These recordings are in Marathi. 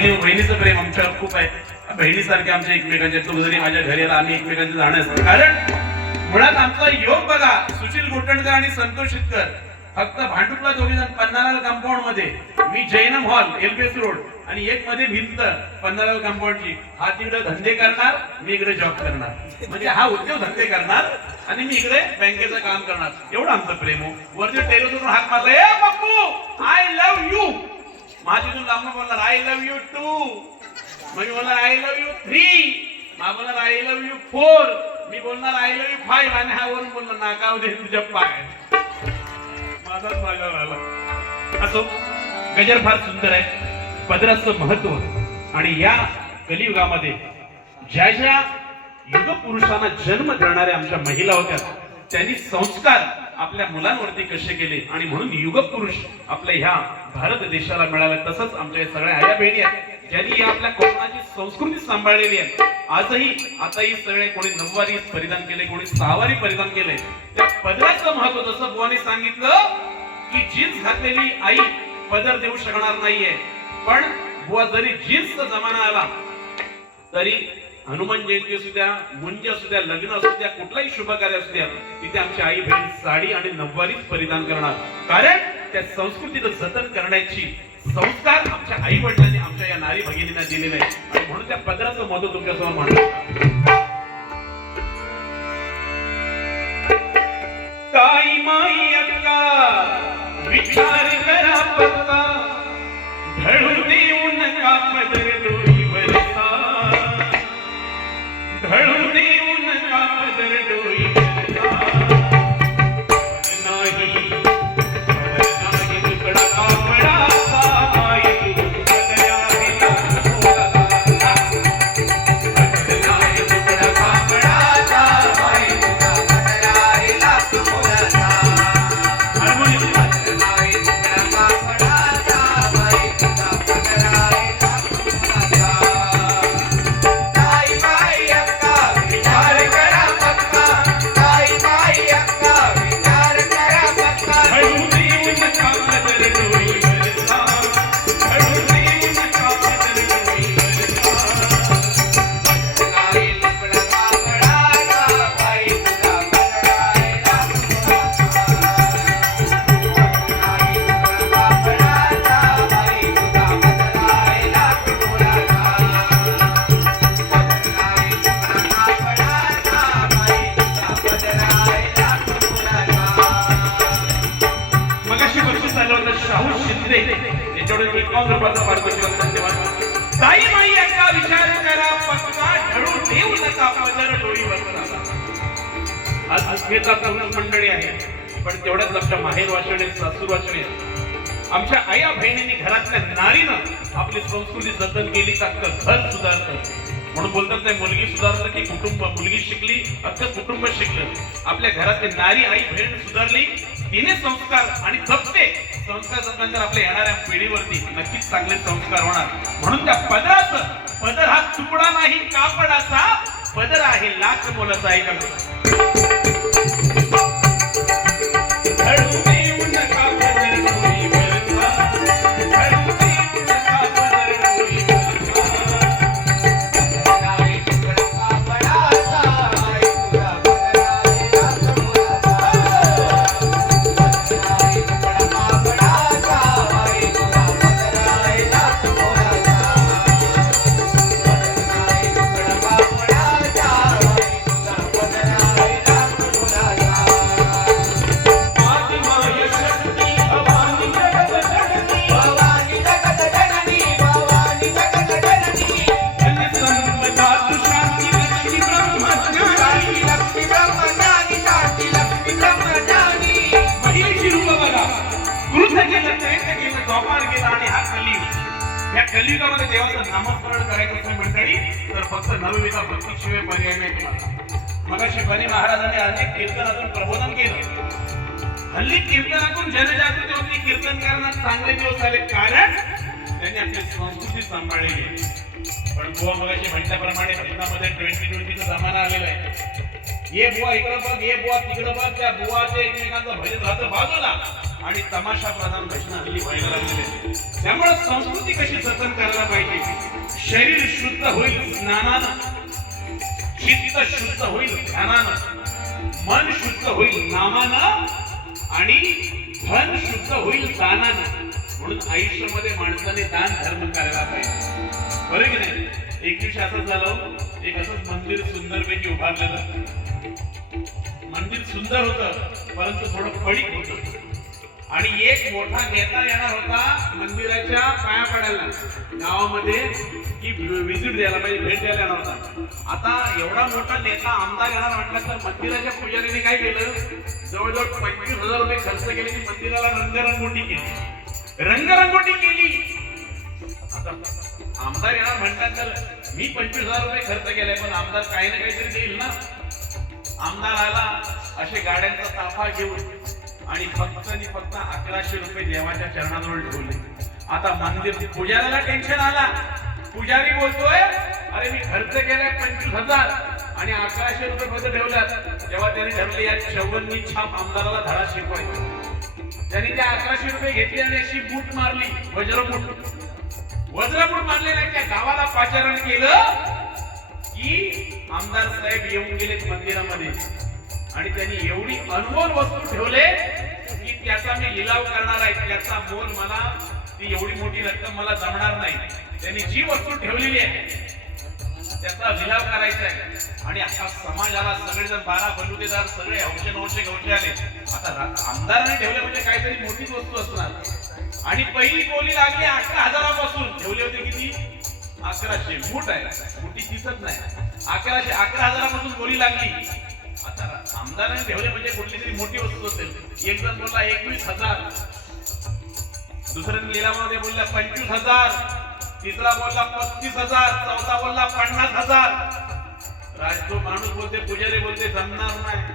बहिणी बहिणीचं प्रेम आमच्यावर खूप आहे. बहिणीसारखे आमच्या एकमेकांच्या तो जरी माझ्या घरी आला आम्ही एकमेकांचे जाणे असतं. कारण मुळात आमचा योग बघा सुशील गोटणकर आणि संतोष शितकर फक्त भांडुपला दोघे जण पन्नालाल कंपाऊंडमध्ये मी जैनम हॉल एलबीएस रोड आणि एक मध्ये भिंत पन्नालाल कंपाऊंडची. हा तिकडे धंदे करणार मी इकडे जॉब करणार. म्हणजे हा उद्योग धंदे करणार आणि मी इकडे बँकेचं काम करणार. एवढं आमचं प्रेम हो. वरती टेरेसवरून हाक मारला ए पप्पू आय लव्ह यू माझ्यातून लांब बोलणार आय लव्ह यू टू मग मी बोलणार आय लव्ह यू थ्री मा बोलणार आय लव्ह यू फोर मी बोलणार आय लव्ह यू फाईव्ह आणि हा वरून बोलणार नाकाव दे तुझ्या पाय. माझाच माझ्यावर आला असो गजर फार सुंदर आहे पदराचं महत्त्व आणि या कलियुगामध्ये ज्या ज्या युग पुरुषांना जन्म देणाऱ्या आमच्या महिला होत्या त्यांनी संस्कार आपल्या मुलांवरती कसे केले आणि म्हणून युग पुरुष आपल्या ह्या भारत देशाला मिळाला. तसंच आमच्या सगळ्या आया बहिणी आहेत ज्यांनी आपल्या कोकणाची संस्कृती सांभाळलेली आहे. आजही आताही सगळे कोणी नऊवारी परिधान केले कोणी सहावारी परिधान केले. त्या पदराचं महत्त्व जसं बुवाने सांगितलं की जीन्स घातलेली आई पदर देऊ शकणार नाहीये. पण बुवा जरी जीन्सचा जमाना आला तरी हनुमान जयंती असू द्या मुंज असू द्या लग्न असू द्या कुठलाही शुभ कार्य असू द्या तिथे आमची आई बहीण साडी आणि नऊवारीच परिधान करणार. कारण त्या संस्कृतीचं जतन करण्याची संस्कार आमच्या आई वडिलांनी आमच्या या नारी भगिनींना दिलेले आहे आणि म्हणून त्या पदराचं महत्त्व तुमच्यासमोर मांडतो. काही माई अक्का विचार करा पत्ता धडू देऊ नका पदर देऊ नका पदर डोळीवर आज अस्मिता पुरुष मंडळी आहे. पण तेवढ्याच आमच्या माहेर वाचणे सासूर वाचणे. आमच्या आया बहिणींनी घरातल्या नारीनं आपली संस्कृती जतन केली का घर सुधारतं. म्हणून बोलतात नाही मुलगी सुधारलं की कुटुंब. मुलगी शिकली अख्खं कुटुंब शिकलं. आपल्या घरातली नारी आई बहीण सुधारली तिने संस्कार आणि जपते. संस्कार जपल्यानंतर आपल्या येणाऱ्या पिढीवरती नक्कीच चांगले संस्कार होणार. म्हणून त्या पदराचं पदर हा तुकडा नाही कापडाचा. पदर आहे लाख मोलाचा आहे या देवाचं नामस्मरण करायचं असं मंडळी तर फक्त नवविधा भक्तीशिवाय पर्याय नाही तुम्हाला मग शिवाजी महाराजांनी अनेक कीर्तनातून प्रबोधन केलं. हल्ली कीर्तनातून जनजागृती होती कीर्तनकारांना चांगले दिवस आले कारण त्यांनी आपली संस्कृती सांभाळलेली आहे पण बुवा मगाशी म्हटल्याप्रमाणे भजनामध्ये ट्वेंटी ट्वेंटीचा जमाना आलेला आहे. ये बुवा इकडं बघ ये बुवा तिकडं बघ त्या बुवाचे एकमेकांचं भजन राहतं बाजूला. आणि तमाशा प्रधान रचना हल्ली व्हायला लागलेली त्यामुळे संस्कृती कशी जतन करायला पाहिजे? शरीर शुद्ध होईल स्नानानं चित्त शुद्ध होईल ध्यानानं. मन शुद्ध होईल नामानं. आणि धन शुद्ध होईल दानानं. म्हणून आयुष्यामध्ये माणसाने दान धर्म करायला पाहिजे. बरं की नाही? एक दिवशी असं झालं हो. एक असंच मंदिर सुंदरपैकी उभारलेलं. मंदिर सुंदर होतं परंतु थोडं पडीक होतं. आणि एक मोठा नेता येणार होता मंदिराच्या पाया पडायला. गावामध्ये की व्हिजिट द्यायला पाहिजे भेट द्यायला येणार होता. आता एवढा मोठा नेता आमदार येणार म्हटलं तर मंदिराच्या पुजारीने काय केलं? जवळजवळ पंचवीस हजार रुपये खर्च केले की मंदिराला रंगरंगोटी केली. रंगरंगोटी केली. आता आमदार येणार म्हणतात तर मी पंचवीस हजार रुपये खर्च केलाय पण आमदार काही ना काहीतरी देईल ना. आमदार आला असे गाड्यांचा ताफा घेऊन आणि फक्त आणि फक्त अकराशे रुपये देवाच्या चरणाजवळ ठेवले. आता मंदिर पुजाऱ्याला टेन्शन आला. पुजारी बोलतोय अरे मी खर्च केलाय पंचवीस हजार आणि अकराशे रुपये फक्त ठेवल्यात. तेव्हा त्याने ठरले या चौवन्नी छाप आमदाराला धडा शिकवायचा. त्यांनी त्या अकराशे रुपये घेतले आणि अशी बूट मारली वज्रबूट. वज्रबूट मारले नाही त्या गावाला पाचारण केलं की आमदार साहेब येऊन गेले मंदिरामध्ये. आणि त्यांनी एवढी अनमोल वस्तू ठेवले की त्याचा मी लिलाव करणार आहे. त्याचा मोल मला ती एवढी मोठी रक्कम मला जमणार नाही. त्यांनी जी वस्तू ठेवलेली आहे त्याचा लिलाव करायचा आहे. आणि अशा समाजाला सगळेजण बारा बलुतेदार सगळे हौशे नवशे गवशे आले. आता रा- आमदाराने ठेवले म्हणजे काहीतरी मोठीच वस्तू असणार. आणि पहिली बोली लागली अकरा हजारापासून. ठेवले होते किती? अकराशे. मूठ आहे. मोठी दिसत नाही. अकराशे अकरा हजारापासून बोली लागली. आता आमदाराने ठेवले म्हणजे कुठली तरी मोठी वस्तू असेल. एक जण बोलला एकवीस हजार. दुसऱ्याने लिलावामध्ये बोलला पंचवीस हजार. तिसरा बोलला पस्तीस हजार. चौथा बोलला पन्नास हजार. राज तो माणूस बोलते पुजारी बोलते जमणार नाही.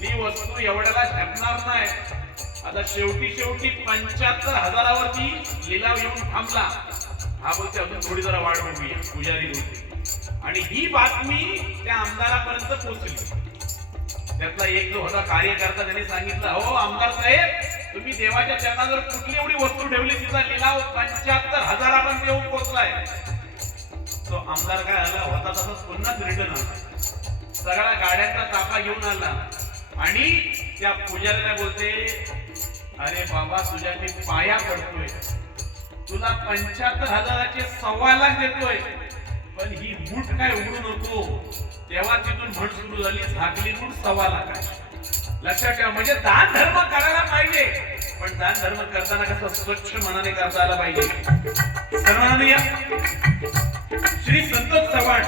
ती वस्तू एवढ्याला झेपणार नाही. आता शेवटी शेवटी पंच्याहत्तर हजारावरती लिलाव येऊन थांबला. हा बोलते अजून थोडी जरा वाढ बघूया. पुजारी बोलते. आणि ही बातमी त्या आमदारापर्यंत पोहोचली. त्यातला एक जो होता कार्यकर्ता त्यांनी सांगितलं हो आमदार साहेब तुम्ही देवाच्या चरणावर कुठली एवढी वस्तू ठेवली तिचा लिलाव पंच्याहत्तर हजारापर्यंत येऊन पोहोचलाय. तो आमदार काय आला होता तसाच पुन्हाच रिटर्न आला. सगळ्या गाड्यांचा ताफा घेऊन आला. आणि त्या पुजाऱ्याला बोलते अरे बाबा तुझ्या मी पाया पडतोय. तुला पंच्याहत्तर हजाराचे सव्वा लाख देतोय. पण ही मूठ काय उघडू नको. तेव्हा तिथून म्हण सुरू झाली झाकली मूठ सव्वा लाख लक्षात ठेवा म्हणजे दान धर्म करायला पाहिजे. पण दान धर्म करताना कसं स्वच्छ मनाने करता आला पाहिजे. सर्वांनी या. श्री संतोष चव्हाण.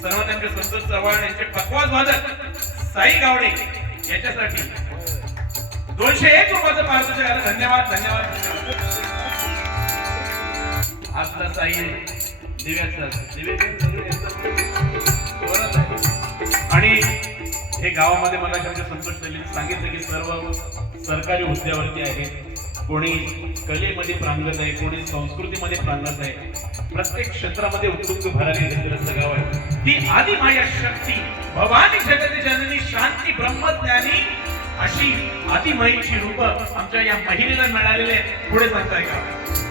सर्व त्यांचे संतोष चव्हाण यांचे पक्वाज वादक साई गावडे याच्यासाठी दोनशे एक रुपयाचं पारितोषिक धन्यवाद धन्यवाद. आपला साई आणि हे गावामध्ये मला त्यांच्या संतोष सैलीने सांगितलं की सर्व सरकारी हुद्द्यावरती आहेत कोणी कलेमध्ये प्रांगत आहे कोणी संस्कृतीमध्ये प्रांगत आहे. प्रत्येक क्षेत्रामध्ये उत्तुंग भरारी घेतलेलं गाव आहे. ती आदी माया शक्ती. भवानी जगत जननी शांती ब्रह्मज्ञानी अशी आदिमाईची रूप आमच्या या महिलेला मिळालेले पुढे सांगताय का?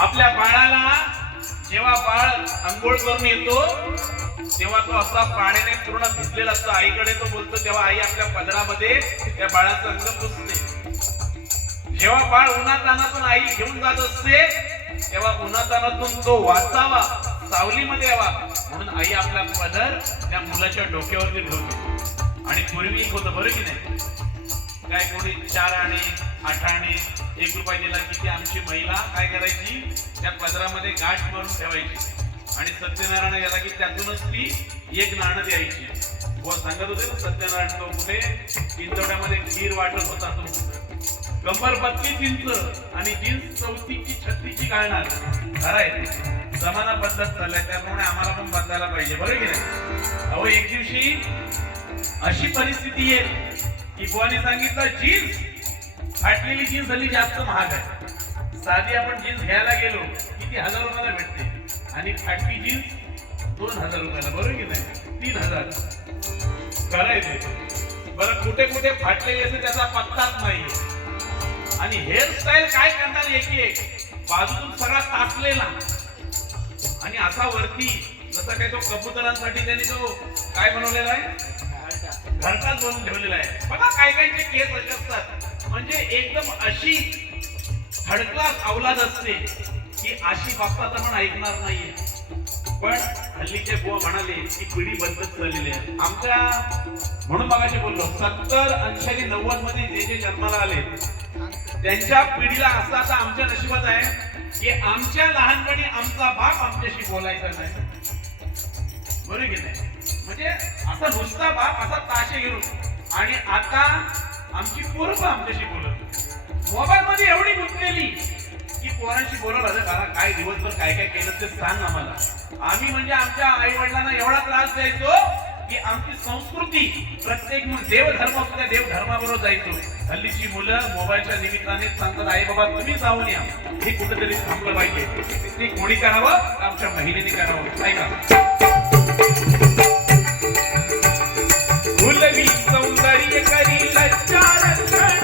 आपल्या बाळाला जेव्हा बाळ अंघोळ करून येतो तेव्हा तो असा पाण्याने पूर्ण भिजलेला असतो. आईकडे तो बोलतो तेव्हा आई आपल्या पदरामध्ये त्या बाळाचं अंग पुसते. जेव्हा बाळ उन्हातानातून आई घेऊन जात असते तेव्हा उन्हातानातून तो वाचावा सावलीमध्ये यावा म्हणून आई आपला पदर त्या मुलाच्या डोक्यावरती ठेवते. आणि पूर्वी होतं बरं की नाही? काय कोणी चार आणि आठ एक रुपया दिला की ती आमची महिला काय करायची? त्या पदरामध्ये गाठ मारून ठेवायची. आणि सत्यनारायण गेला की त्यातूनच ती एक नाणं द्यायची. व सांगत होते ना सत्यनारायण तो कुठे? चिंचवड्यामध्ये खीर वाटत होता तो कंबर बत्तीस चिंच आणि जीन्स चौथीची छत्तीची घालणार. खरं जमाना बदलत चाललाय त्यामुळे आम्हाला पण बदलायला पाहिजे बरं की नाही? अहो एक दिवशी अशी परिस्थिती येईल की बुवाने सांगितलं जीन्स फाटलेली जीन्स झाली जास्त महाग आहे. साधी आपण जीन्स घ्यायला गेलो किती हजार रुपयाला भेटते? आणि फाटली जीन्स दोन हजार रुपयाला बरोबर की नाही? तीन हजार. करायचे बरं कुठे कुठे फाटलेली असेल त्याचा पत्ताच नाही आणि हेअरस्टाईल काय करणार एक एक बाजूतून सगळा तापलेला आणि असा वरती जसा काय तो कबुतरांसाठी त्यांनी तो काय बनवलेला आहे? घरटाच बनवून ठेवलेला आहे. बघा काय कायचे केस असे असतात. म्हणजे एकदम अशी हडक्लास अवलाद असते की अशी बाप्पा पण ऐकणार नाहीये. पण हल्लीचे बुवा म्हणाले की पिढी बदलत चाललेली आहे. आमच्या म्हणून मगाशी बोललो सत्तर ऐंशी आणि नव्वदमध्ये जे जे जन्माला आले त्यांच्या पिढीला असं आता आमच्या नशिबात आहे की आमच्या लहानपणी आमचा बाप आमच्याशी बोलायचा नाही. बरोबर की नाही? म्हणजे असा नुसता बाप असा ताशे घेऊन आणि आता आमची पोरं पण आमच्याशी बोलत मोबाईल मध्ये एवढी गुंतलेली की पोरांशी बोलत आता कारण काय दिवसभर काय काय केलं ते सांग आम्हाला आम्ही म्हणजे आमच्या आई वडिलांना एवढा त्रास द्यायचो की आमची संस्कृती प्रत्येक मग देवधर्म असतो देव देवधर्माबरोबर जायचो. हल्लीची मुलं मोबाईलच्या निमित्ताने सांगतात आई बाबा तुम्ही जाऊन या. हे कुठेतरी थांबलं पाहिजे. ते कोणी करावं? आमच्या महिलेने करावं. ऐका. फुलवी செவி சௌந்தரிய கரி லட்சாரங்கள்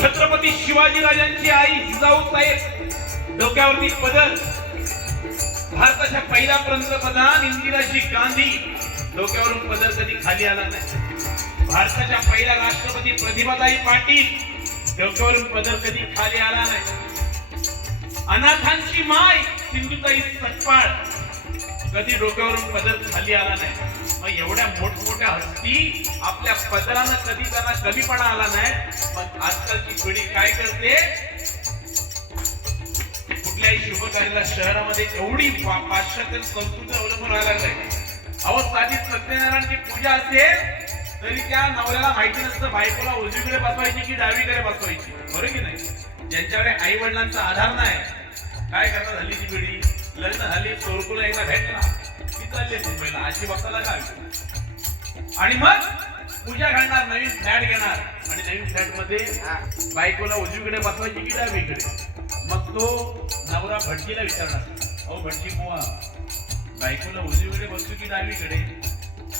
छत्रपती शिवाजी राजांची आई जिजाऊ साहेब डोक्यावरती पदर भारताच्या पहिला पंतप्रधान इंदिराजी गांधी डोक्यावरून पदर कधी खाली आला नाही. भारताच्या पहिल्या राष्ट्रपती प्रतिभाताई पाटील डोक्यावरून पदर कधी खाली आला नाही. अनाथांची माय सिंधुताई सटपाळ कधी डोक्यावरून पदर खाली आला नाही. मग एवढ्या मोठमोठ्या हस्ती आपल्या पदरानं कधी त्यांना कमीपणा आला नाही. पण आजकालची पिढी काय करते? कुठल्याही शुभ कार्याला शहरामध्ये एवढी पाश्चात्य संस्कृती अवलंबून राहायला लागलाय. अहो साधी सत्यनारायणची पूजा असेल तरी त्या नवऱ्याला माहिती नसतं बायकोला उजवीकडे बसवायची की डावीकडे बसवायची. बरोबर की नाही? ज्यांच्याकडे आई वडिलांचा आधार नाही. काय करतात हल्लीची पिढी? लग्न झाली चोरकुला एकदा भेटला चालली मुंबईला अशी बघताला काय आणि मग पूजा घालणार नवीन फ्लॅट घेणार. आणि नवीन फ्लॅटमध्ये बायकोला उजवीकडे बसवायची की डावीकडे? मग तो नवरा भटजीला विचारणार अहो भटजी बुवा बायकोला उजवीकडे बसतो की डावीकडे?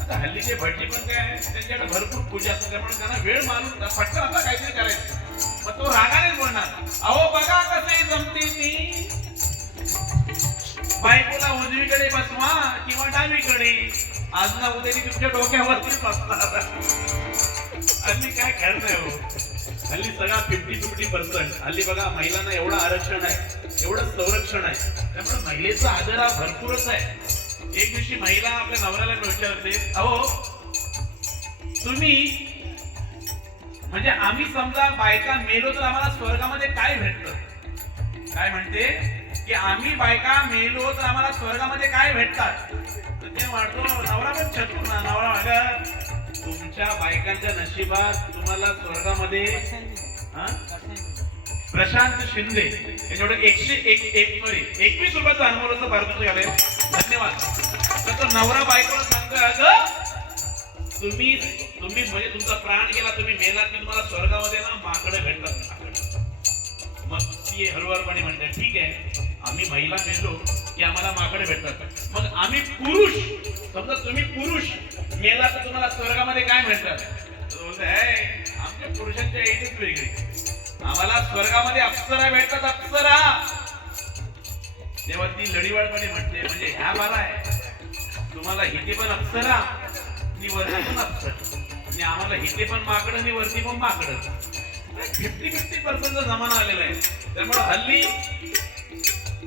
आता हल्लीचे भटजी पण काय आहे, त्यांच्याकडे भरपूर पूजा असतात त्यामुळे त्यांना वेळ मारून पटकन आता काहीतरी करायचं. मग तो रागानेच बोलणार अहो बघा कसे जमते ती. बायकोला उजवीकडे बसवा किंवा डावीकडे. आज ना उद्या तुमच्या डोक्यावरती बसणार. हल्ली काय खरं नाही हो? हल्ली सगळा फिफ्टी फिफ्टी पर्सेंट हल्ली बघा महिलांना एवढं आरक्षण आहे एवढं संरक्षण आहे. त्यामुळे महिलेचा आदर हा भरपूरच आहे. एक दिवशी महिला आपल्या नवऱ्याला विचारते अहो तुम्ही म्हणजे आम्ही समजा बायका मेलो तर आम्हाला स्वर्गामध्ये काय भेटतं? काय म्हणते? की आम्ही बायका मेलो तर आम्हाला स्वर्गामध्ये काय भेटतात? ते वाटतो नवरा पण छतो ना नवरा अगं तुमच्या बायकांच्या नशिबात तुम्हाला स्वर्गामध्ये प्रशांत शिंदे याच्याकडे एकशे एक एक सॉरी एकवीस रुपयाचा अनुभव असं भरपूर झालंय धन्यवाद. तर तो नवरा बायकोला सांगतोय अगं तुम्ही तुम्ही म्हणजे तुमचा प्राण गेला तुम्ही मेला की तुम्हाला स्वर्गामध्ये ना माकडे भेटतात माकडे. मग ती हळूवारपणे म्हणते ठीक आहे आम्ही महिला मेलो की आम्हाला माकडे भेटतात. मग आम्ही पुरुष समजा तुम्ही पुरुष मेला तर तुम्हाला स्वर्गामध्ये काय भेटतात आमच्या पुरुषांच्या एकच वेगळी आम्हाला स्वर्गामध्ये अप्सरा भेटतात अप्सरा. तेव्हा ती लढीवाळपणे म्हणते म्हणजे ह्या बारा आहे. तुम्हाला हिथे पण अप्सरा आणि वरती पण अप्सरा. आणि आम्हाला हिथे पण माकड आणि वरती पण माकडं. फिफ्टी फिफ्टी पर्सेंटचा जमाना आलेला आहे. त्यामुळे हल्ली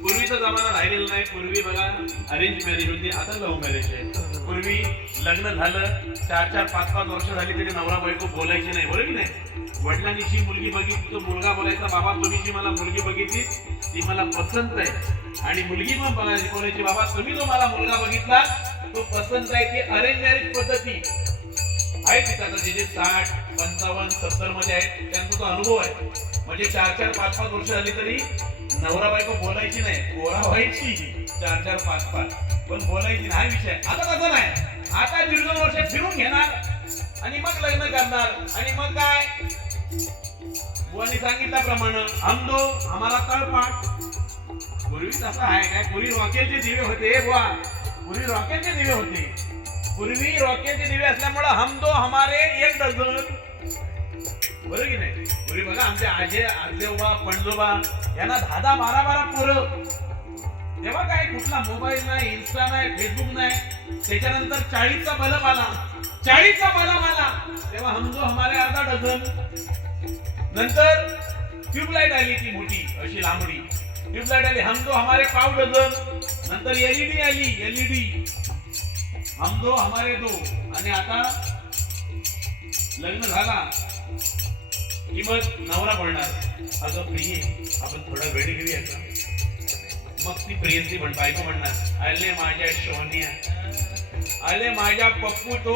पूर्वीचा जमाना राहिलेला नाही. पूर्वी बघा अरेंज मॅरेज होती आता लव्ह मॅरेज आहे. पूर्वी लग्न झालं चार चार पाच पाच वर्ष झाली तरी नवरा बायको बोलायची नाही बरोबर की नाही? वडिलांनी जी मुलगी बघितली तो मुलगा बोलायचा बाबा तुम्ही जी मला मुलगी बघितली ती मला पसंत आहे. आणि मुलगी पण बघायची बोलायची बाबा तुम्ही जो मला मुलगा बघितला तो पसंत आहे ती अरेंज मॅरेज पद्धती. आहे तिथं आता जे साठ पंचावन्न सत्तरमध्ये आहेत. त्यांचा तो अनुभव आहे. म्हणजे चार चार पाच पाच वर्ष झाली तरी नवरा बायको बोलायची नाही. गोळा व्हायची. चार चार पाच पाच. पण बोलायची नाही हा विषय. आता कसं नाही. आता दीर्घ वर्ष फिरून घेणार आणि मग लग्न करणार. आणि मग काय? बुवानी सांगितल्याप्रमाणे हम आम्हाला तळपाट पूर्वी तसं आहे काय? पूर्वी रॉकेलचे दिवे होते बुवा. पूर्वी रॉकेलचे दिवे होते. पूर्वी रॉकेलचे दिवे असल्यामुळे हम दो हमारे एक डझन. बरोबर की नाही? पूर्वी बघा आमचे आजे आजोबा पणजोबा यांना दहा दहा बारा बारा पोरं. तेव्हा काय कुठला मोबाईल नाही इन्स्टा नाही फेसबुक नाही त्याच्यानंतर चाळीसचा बलब आला. चाळीसचा बलब आला. तेव्हा हमजो हमारे अर्धा डझन. नंतर ट्यूबलाईट आली ती मोठी अशी लांबडी. ट्यूबलाईट आली हम हमारे पाव डझन. नंतर एलईडी आली एलईडी. हम दो हमारे दो। आणि आता लग्न झाला की मग नवरा पडणार अगं प्रिये आपण थोडा वेळ घेऊया का? मग ती प्रियसी म्हण बायको म्हणणार आले माझ्या शोनिया आले माझ्या पप्पू तो.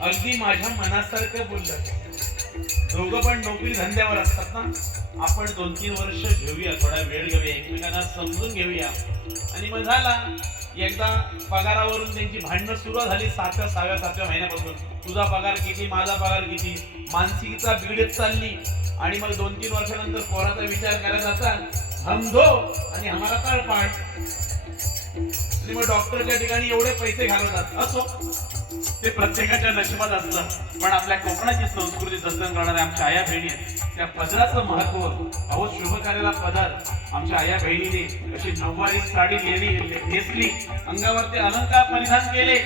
अगदी माझ्या मनासारखं बोललं. दोघं पण नोकरी धंद्यावर असतात ना? आपण दोन तीन वर्ष घेऊया थोडा वेळ घेऊया एकमेकांना समजून घेऊया. आणि मग झाला एकदा पगारावरून त्यांची भांडणं सुरू झाली सातव्या सहाव्या सातव्या महिन्यापासून. तुझा पगार किती माझा पगार किती? मानसिकता बिघडत चालली. आणि मग दोन तीन वर्षानंतर कोणाचा विचार करायचा जातात हम आणि हमारा तळपाट. आणि मग डॉक्टरच्या ठिकाणी एवढे पैसे घालवतात असो. ते प्रत्येकाच्या नशिबात असलं पण आपल्या कोकणाची संस्कृती जतन करणाऱ्या आमच्या आया बहिणी आहेत. त्या पदराचं महत्त्व अहो शुभ कार्याला पदर. आमच्या आया बहिणीने अशी नऊवारी साडी नेली नेसली. अंगावरती अलंकार परिधान केले.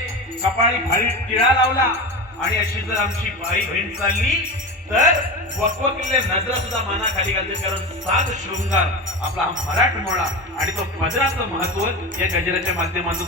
कपाळी भारी टिळा लावला. आणि अशी जर आमची बाई बहीण चालली तर वकवकिल्ले नजरा सुद्धा मानाखाली घालते कारण सात शृंगार आपला हा मराठमोळा आणि तो पदराचं महत्त्व या गजराच्या माध्यमातून